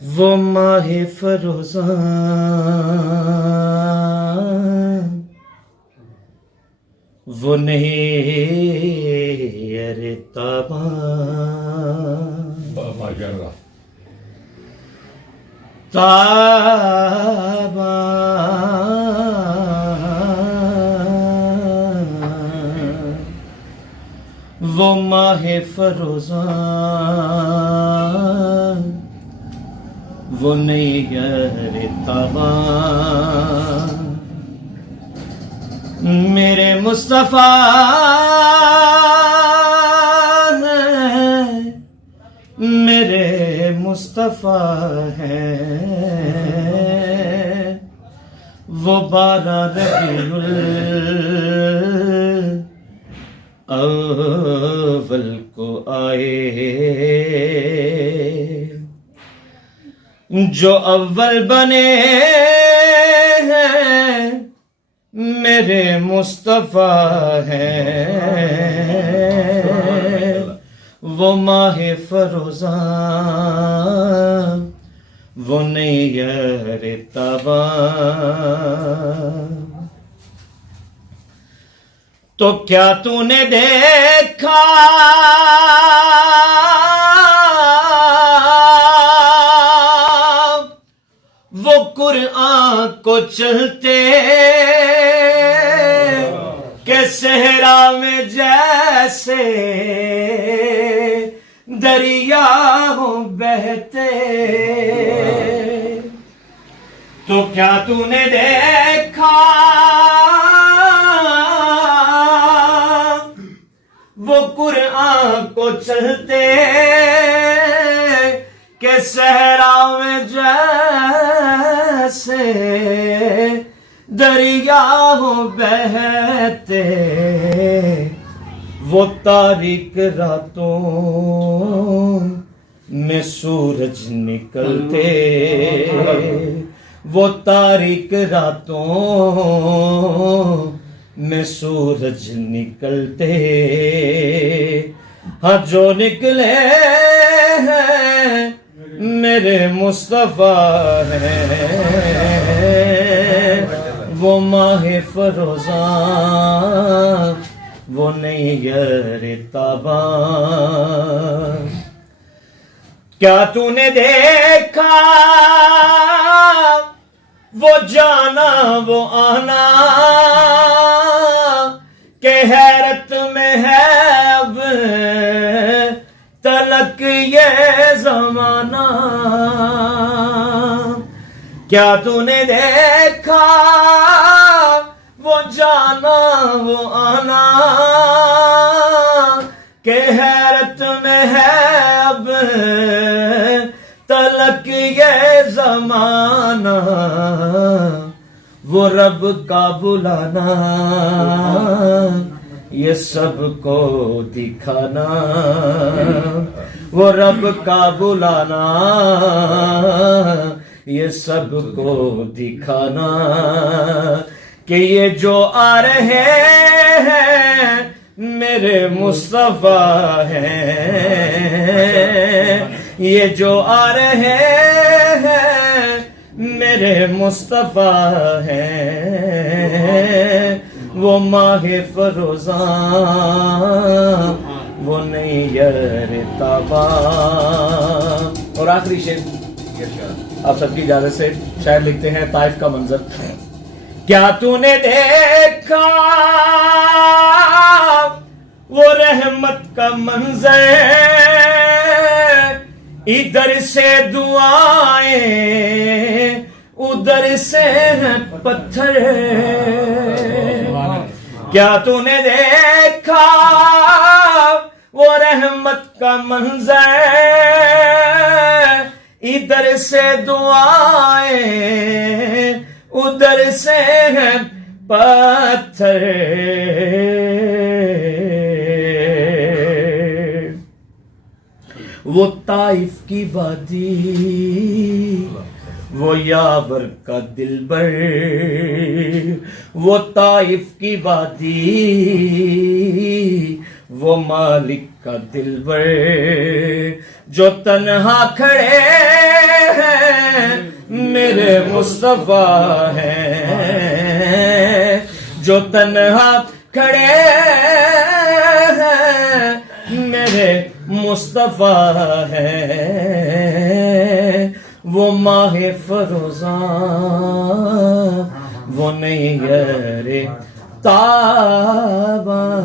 وہ ماہ فروزان وہ نہیں ارے تابان وہ ماہ فروزان وہ نہیں ارے تابان میرے مصطفیٰ ہیں میرے مصطفیٰ ہیں وہ 12 ربیع الاول کو آئے جو اول بنے ہیں میرے مصطفیٰ ہیں وہ ماہ فروزان وہ نیّر تابان تو کیا تو نے دیکھا وہ قرآن کو چلتے کہ صحرا میں جیسے دریا ہوں بہتے تو کیا تو نے دیکھا وہ قرآن کو چلتے کہ صحرا میں جیسے دریا ہوں بہتے وہ تاریک راتوں میں سورج نکلتے وہ تاریک راتوں میں سورج نکلتے ہاں جو نکلے ہیں میرے مصطفیٰ ہیں وہ ماہ فروزان وہ نیّر تابان کیا تو نے دیکھا وہ جانا وہ آنا کہ حیرت میں ہے اب تلک یہ زمانہ کیا تو نے دیکھا وہ جانا وہ آنا کہ حیرت میں ہے اب تلک یہ زمانہ وہ رب کا بلانا یہ سب کو دکھانا وہ رب کا بلانا یہ سب کو دکھانا کہ یہ جو آ رہے ہیں میرے مصطفیٰ ہیں یہ جو آ رہے ہیں میرے مصطفیٰ ہیں وہ ماہ فروزان وہ نیّر تابان اور آخری شعر آپ سب کی اجازت سے شاعر لکھتے ہیں طائف کا منظر کیا تو نے دیکھا وہ رحمت کا منظر ادھر سے دعائیں ادھر سے پتھر کیا تو نے دیکھا وہ رحمت کا منظر ادھر سے دعائیں ادھر سے پتھر وہ طائف کی وادی وہ یاور کا دلبر وہ طائف کی وادی وہ مالک کا دلبر جو تنہا کھڑے ہیں میرے مصطفیٰ ہیں، جو تنہا کھڑے ہیں میرے مصطفیٰ ہیں، وہ ماہ فروزاں وہ نہیں یارے تاباں.